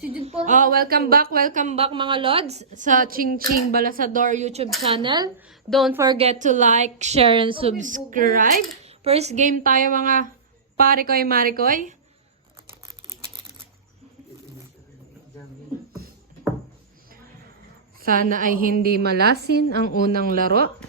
Si Jude parang... Welcome back mga Lods sa Ching Ching Balasador YouTube channel. Don't forget to like, share, and subscribe. First game tayo mga parikoy marikoy. Sana ay hindi malasin ang unang laro.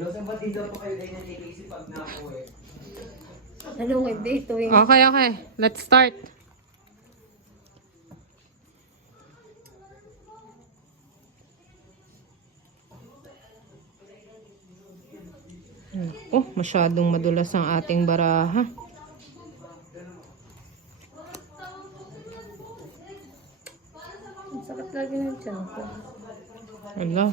Sa batida po kayo ganyan inisip pag na ako eh. Anong hindi? Tuwing... Okay. Let's start. Oh, masyadong madulas ang ating baraha. Ang sakit lagi ng tiyan ko. Hello.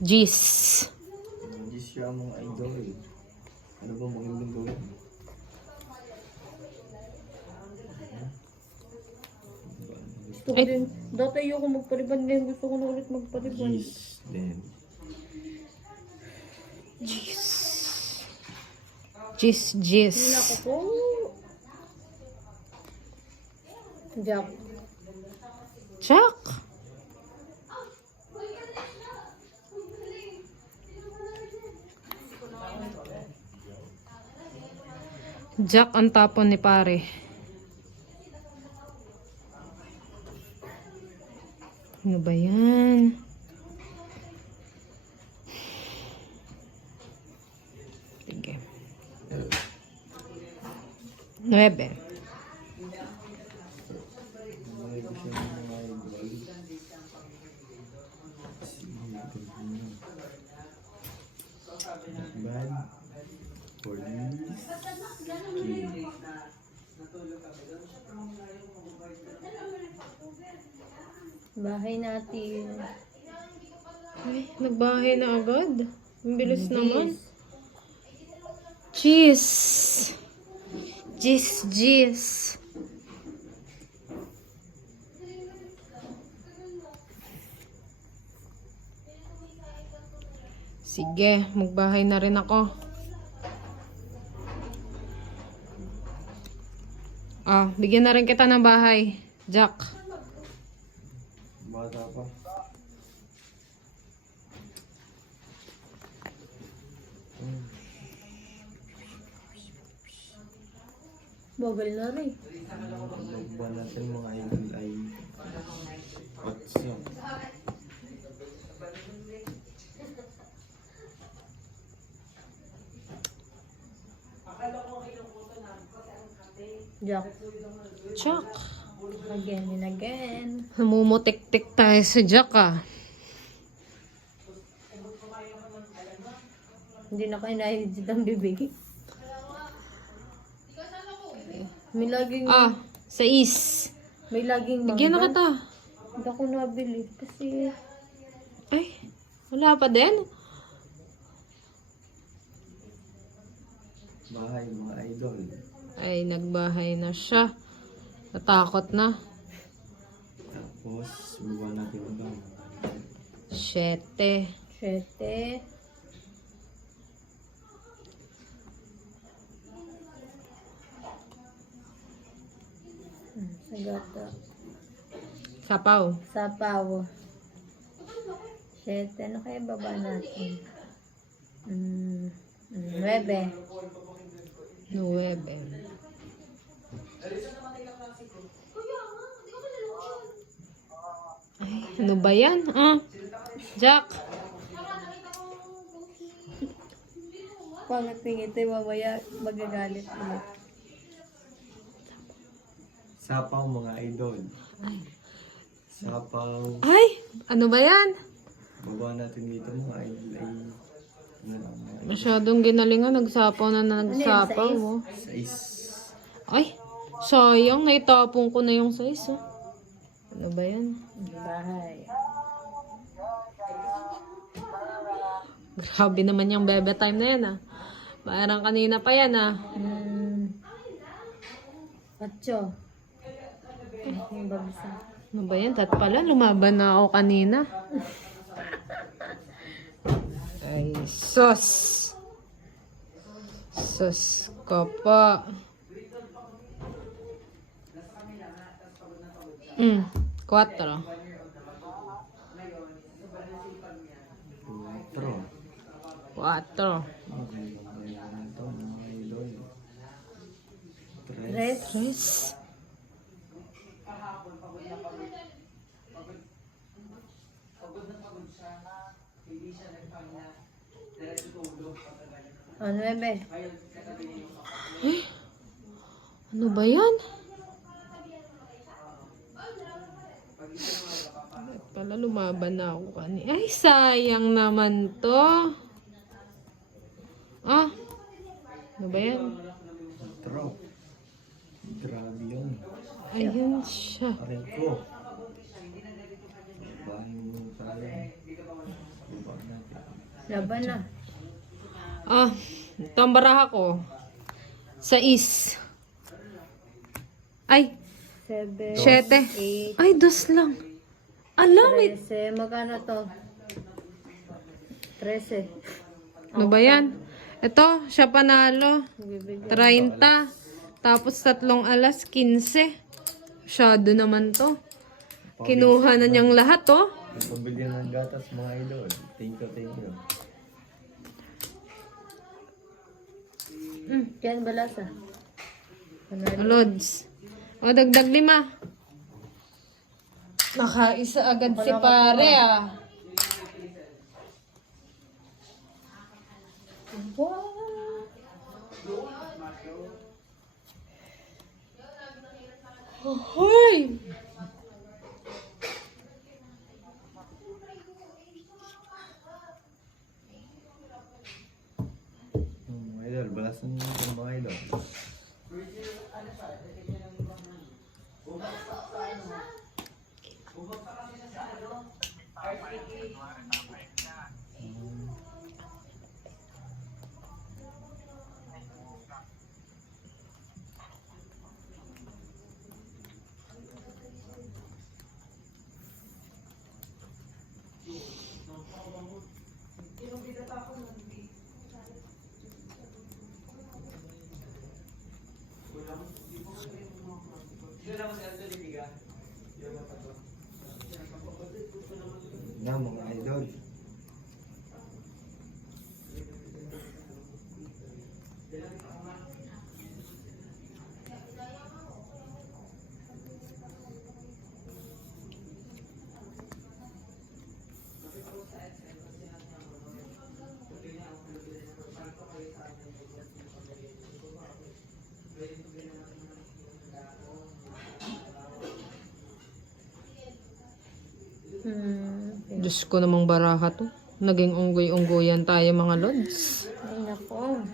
Jeez. Hindi siya mong idol eh. Ano ba magandang gawin? Gusto ko din. Dati ayoko magpariban ngayon. Gusto ko na ulit magpariban. Yes, then. Jeez. Wala ko po. Jack. Jack. Jack ang tapon ni pare. Ano ba yan? Sige. 9. Bad. For this. Bahay natin. Ay, nagbahay na agad. Ang bilis naman. Jeez. Sige, magbahay na rin ako. Bigyan na rin kita ng bahay, Jack. Bata pa. Bagal na rin. Ba natin mga idol ay what's up? Jack. Jack. Again and again. Namumutik-tik tayo sa Jack Hindi na kayo nahihigit ang bibig. May laging... 6. May laging Bigyan na kita. Hindi ako nabili. Kasi... Ay, wala pa din. Bahay mga idol. Ay, nagbahay na siya. Natakot na. Tapos, buwa natin ang bang. 7. 7. Sagata. Sapaw. Sapaw. 7. Ano kaya baba natin? 9. 9. Ay, ano ba yan? Jack. Pangit ngiti, mamaya magagalit ulit. Sapaw mga idol. Sapaw. Ay, ano ba yan? Baba natin dito mga idol ay ano lang, Masyadong ginalingan. Nagsapaw na nagsapaw. Ano yan, sais. Ay, sayang. Naitapon ko na yung size. Ano ba yan? Bahay. Grabe naman yung bebe time na yan Parang kanina pa yan 8. Yung bagsa. Ano ba yan? Tat pala, lumaban na ako kanina. Ay, sus. Sus ka pa. 4. 4. Tres. 3. Ano, bebe? Ano ba yan? Pala lumaban na ako kanina. Ay, sayang naman to. Ah, ano ba yan? 4. Grabe yun. Ayun siya. Aray ko. Bahay mo tayo. Baba natin. Laban na. Ah, ito ang baraha ko. 6. Ay, 7. 7. Ay, 2 lang. Alam, 13. Magkano to? 13. ano ba yan? Ito, siya panalo. Bibigyan. 30. Tapos 3 alas, 15. Masyado naman to. Kinuha na niyang lahat, oh. Pabili ng gatas mga idol. Thank you, thank you. Yan balasa. Lods. O, dagdag 5. Nakaisa agad si pare, ah. Wow. Hoy! Idol, balasan mo yung mga idol. Na mga idol. Diyos ko namang baraha to. Naging unggoy-unggoyan tayo mga lods. Ay, nako.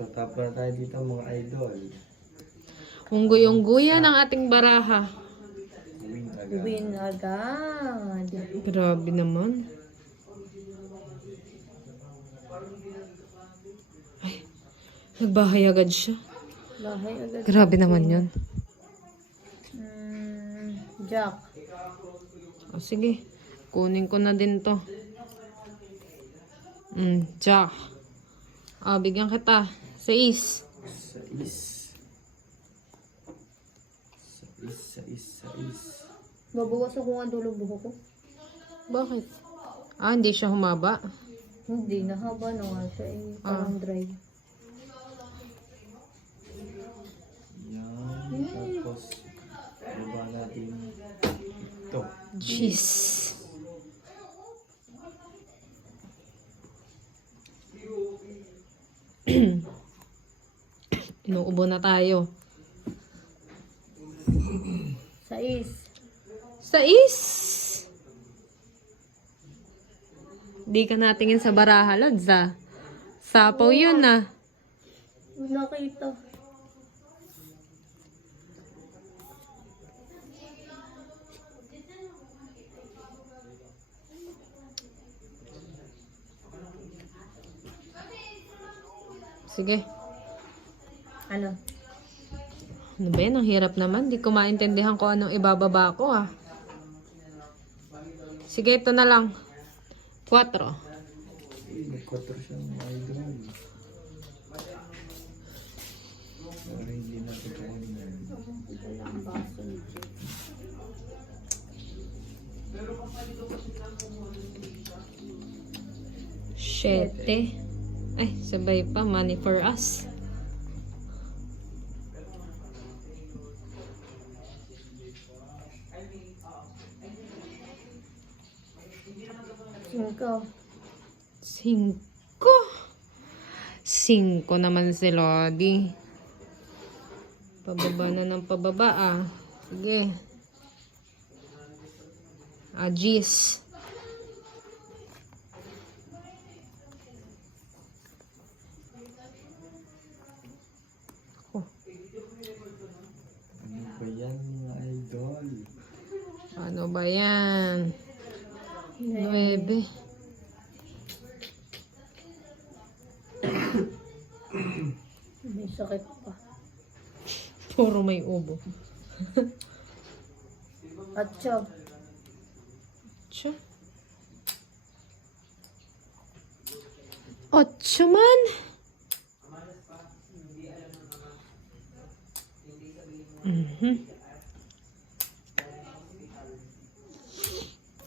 Tatap na tayo dito mga idol. Unggoy-unggoyan ang ating baraha. Win agad. Win agad. Grabe naman. Ay, nagbahay agad siya. Bahay agad. Grabe naman yun. Jack. O sige, kunin ko na din to. Jack. O, bigyan kita. 6. 6. Babawasan ko nga dulo buho ko. Bakit? Ah, hindi siya humaba. Hindi, nahaba na nga siya. Parang dry. Yan. Tapos, baba natin ito. Jeez. Inuubo na tayo. 6. 6. Di ka natingin sa baraha, Lods, ah. Sapaw yun, ah. Nakita. Sige. Ano? Ano ba yan? Ang hirap naman. Di ko maintindihan kung anong ibababa ko ah. Sige, ito na lang. 4. Nag-4 siya mga idol. Pero hindi na totoo yan. Wala ang baso ni Jay. Siyete. Ay, sabay pa. Money for us. Cinco. 5. 5 naman si Lodi. Pababa na ng pababa ah. Sige. Agis. Ano ba yan mga idol? Ano ba yan? 9. May sakit pa. Puro may ubo. Atso. Ocho. 8 man.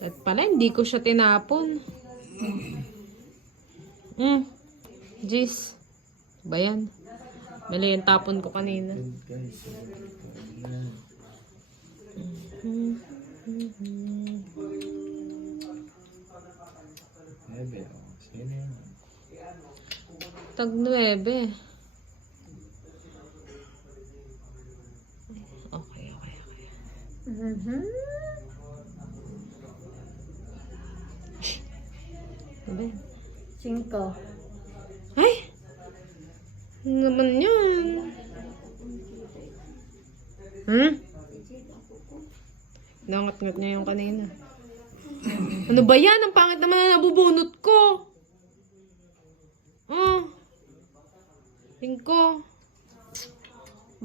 At pala, hindi ko siya tinapon. Jeez. Ba yan? Mali yung tapon ko kanina. Good guys. Ayan. Bebe, oh. Sige na yan. Tag 9. Okay. Ano ba yan? Cinco. Ay! Ano naman yan? Nangat-ngat niya yung kanina. Ano ba yan? Ang pangit naman na nabubunot ko. Tingko.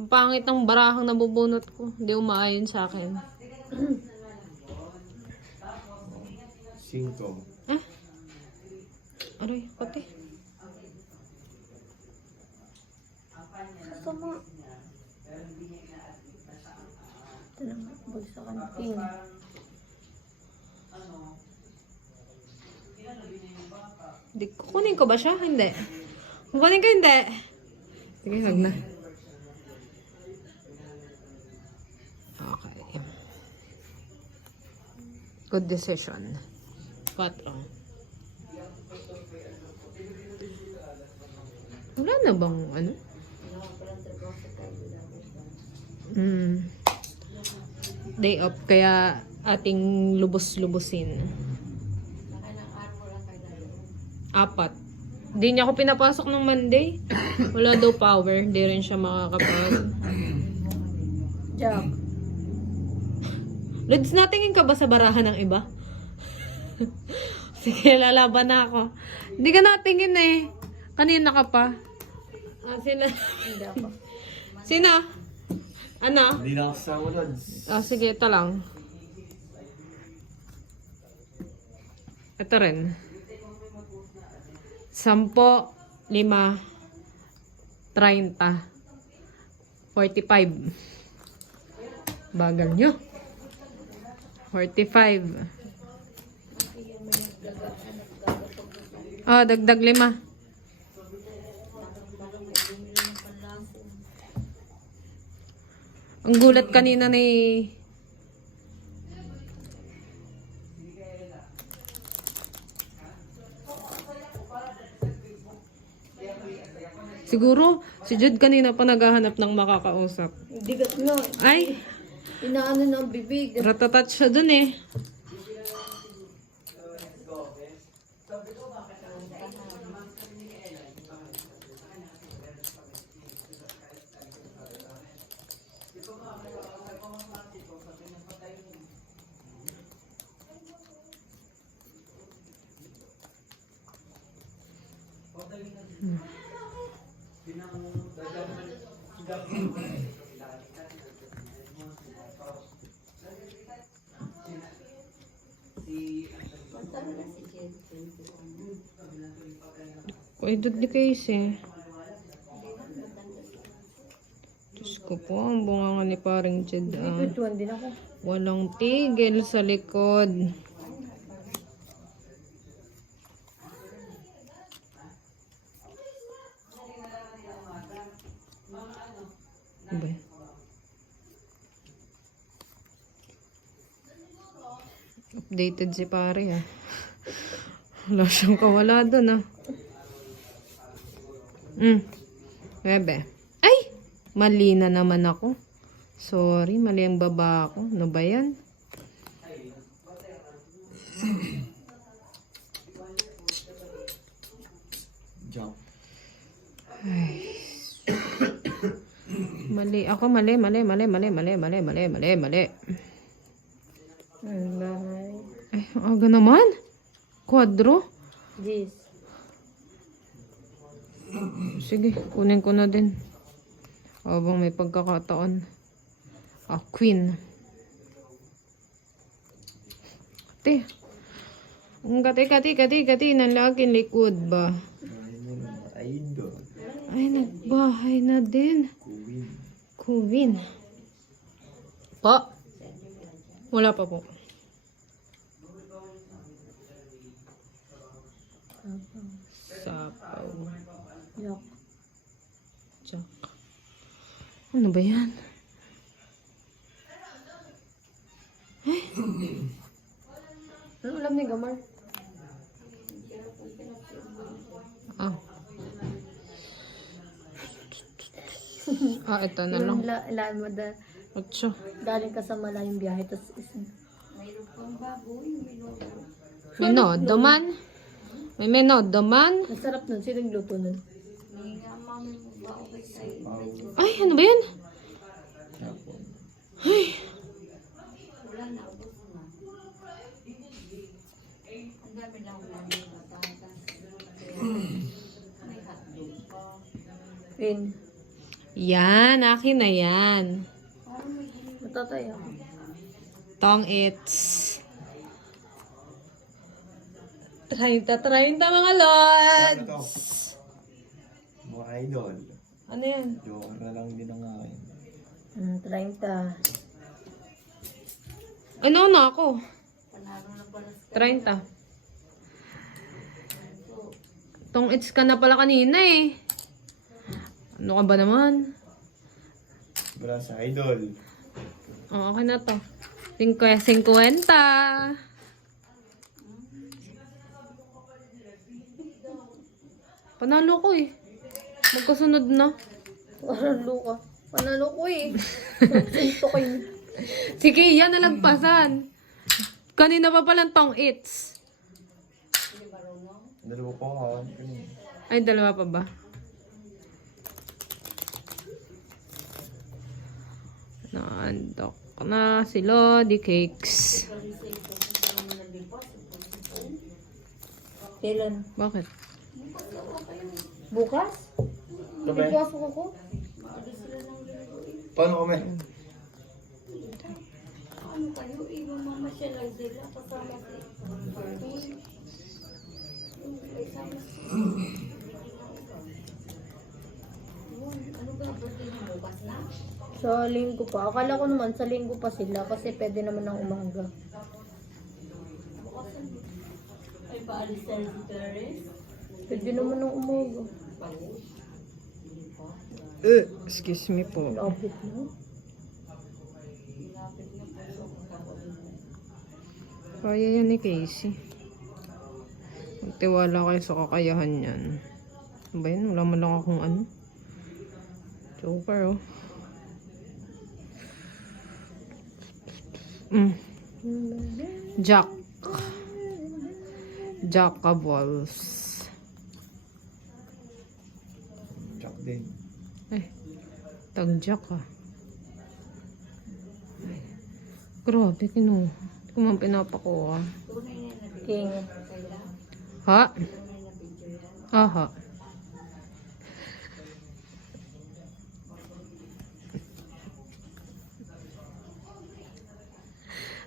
Ang pangit ng barahang nabubunot ko. Hindi umaayon sa akin. 5. Aroy, pati. Sama. Ito lang. Bagsakan. Ping. Kukunin ko ba siya? Hindi. Kukunin ko hindi. Sige, hag na. Okay. Good decision. 4. Wala na bang ano? Day off, kaya ating lubos-lubusin. 4. Hindi niya ako pinapasok ng Monday. Wala daw power. Hindi rin siya makakapag. Jack. Lods, natingin ka ba sa barahan ng iba? Sige, lalaban na ako. Hindi ka natingin eh. Kanina ka pa. Sino? Hindi ako. Sino? Ano? Hindi na ako kasama, Lods. Sige, ito lang. Ito rin. 10, 5, 30, 45. Bagal nyo. 45. Dagdag 5. Ang gulat kanina ni siguro si Jude kanina pa naghahanap ng makakausap. Bigat na. Ay, Inaano na ang bibig. ratatat siya dun eh. edad ni Casey. Diyos ko po, ang bunga nga ni paring Jed. Itutuan din ako. Walang tigil sa likod. Ano ba yan? Updated si pare ah. Wala siyang kawala doon ah. Bebe. Ay! Mali na naman ako. Sorry, mali ang baba ko. Ano ba yan? Jump. Mali. Ako mali. Bahay. Ay, ang aga naman. Quadro. Jeez. Sige, kunin ko na din. Habang may pagkakataon. Queen. Te. Ang kati. Nalaking likod ba? Idol. Ay, nagbahay na din. Queen. Pa. Wala pa po. Sapaw. Yak. Jack. Ano ba yan? Ano alam ni Gamar? Ito na lang. Ilaan mo da. Ocho. Galing ka sa malayong biyahe. Tapos Menodo man. May menodo man. masarap nun. Sino yung luto nun? Ay, ano ba yan? Ay. Pin. Yan, akin na yan. Matatay ako. Tong it's 30 mga lods. Ano to? Mga idol. Ano yan? Joker na lang din ang akin. 30. Ano na ako? 30. Tong it's ka na pala kanina eh. Ano ka ba naman? Wala sa idol. Okay na to. 50. Panalo ko eh. Magkasunod na. Panalo ka. Panalo ko eh. Sinto kayo. Si Kia nalagpasan. Kanina pa palang tong it's. Dalawa ko ha. Ay, dalawa pa ba? Naandok na si Lodi Cakes. Kailan? Bakit? Bukas? Sabi? Bukas ako. Paano kami? Sa linggo pa. Akala ko naman sa linggo pa sila kasi pwede naman ng umaga. Pwede naman ng umaga. Excuse me po. Lapit mo. Kaya yan ni Casey. Magtiwala kayo sa kakayahan yan. Ano ba yun? Wala man lang akong ano. Joker oh. Jack. Jackaballs. Jack din. Ay, tag-jack ah. Ay, grabe, kino. Hindi ko man pinapakuha. King. Ha? Aha.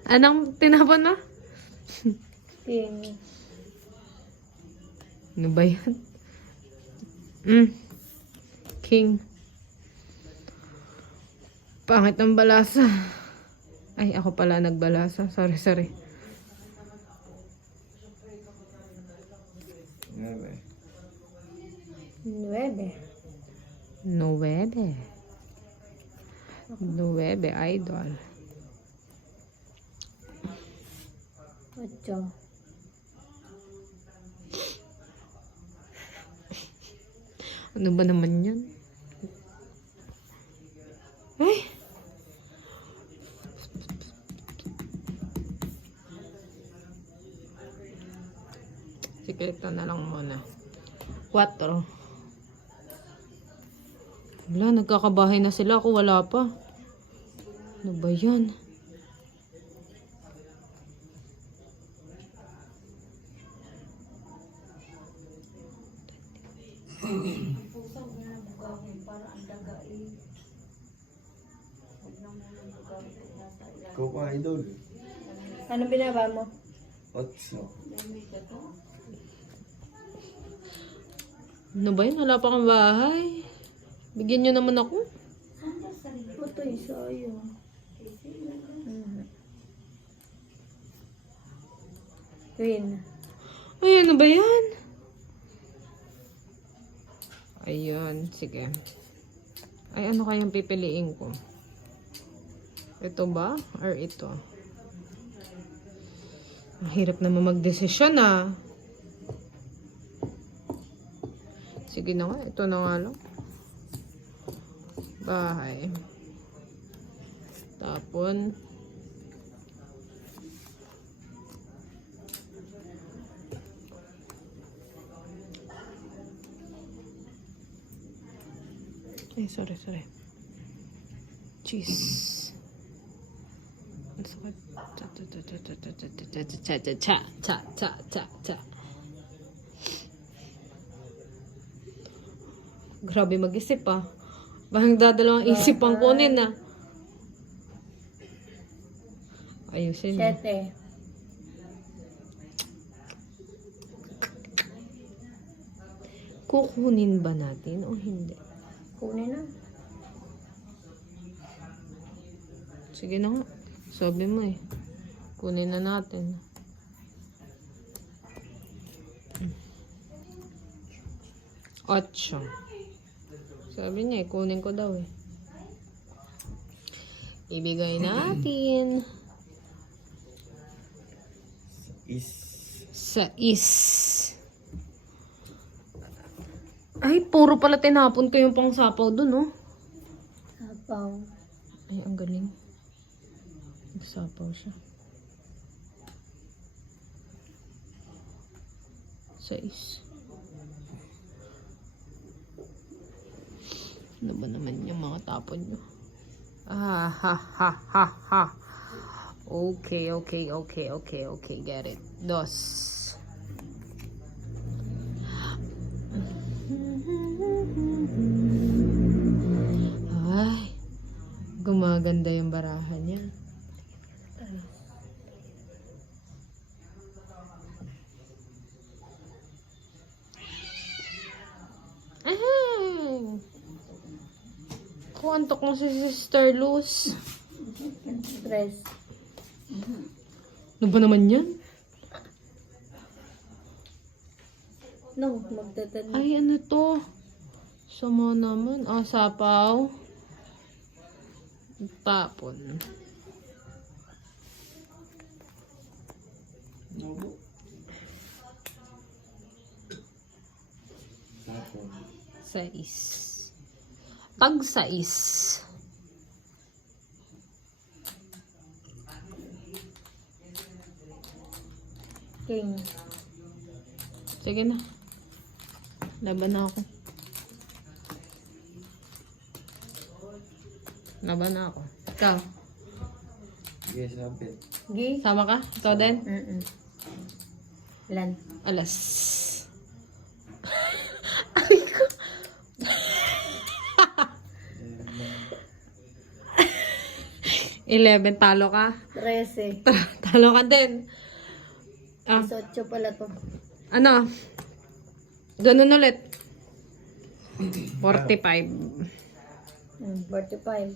Anong tinapon na? King. Ano ba yan? King. Pangit ang balasa. Ay, ako pala nagbalasa. Sorry. 9. 9. 9, idol. 8. Ano ba naman yan? Ay! Sige, ito na lang muna. 4. Wala, nagkakabahay na sila. Ako wala pa. Ano ba yan? Ikaw pa, idol. Ano binaba mo? 8. Ano ba yun? Wala pa kang bahay. Bigyan nyo naman ako. Ito isa yun. Queen. Ay, ano ba yan? Ayun, sige. Ay, ano kayang pipiliin ko? Ito ba? Or ito? Mahirap naman magdesisyon ah. Sige na nga, ito na nga lang. Bahay. Tapon. Ay, sorry. Cheese. Ang sakit. Cha. Grabe mag-isip ah. Bang dadalawang isip ang kunin ah. Ayusin mo. 7. Kukunin ba natin o hindi? Kunin na. Sige na nga. Sabi mo eh. Kunin na natin. Ocho. Sabi niya eh, kunin ko daw eh. Ibigay natin. Sa is. Ay, puro pala tinapon ko yung pangsapaw dun, oh. Sapaw. Ay, ang galing. Nagsapaw siya. Sa is. Ano ba naman yung mga tapon nyo? Ah, ha. Okay. Get it. 2. Ay, gumaganda yung barahan niya. Ay! Kuantok mo si Sister Luz. 3. Ano ba naman yan? No, magdadali. Ay, ano to? Sama naman. Ah, sapaw. Tapon. Sais. Tag-sais. King. Sige na. Laban na ako. Ikaw. Yes, sapit. Gi. Sama ka? Ikaw din? Lan. Alas. Ay ko. 11. Talo ka? 13. Talo ka din. Ah, 18 pala to. ano? Ganun ulit. 45. 45.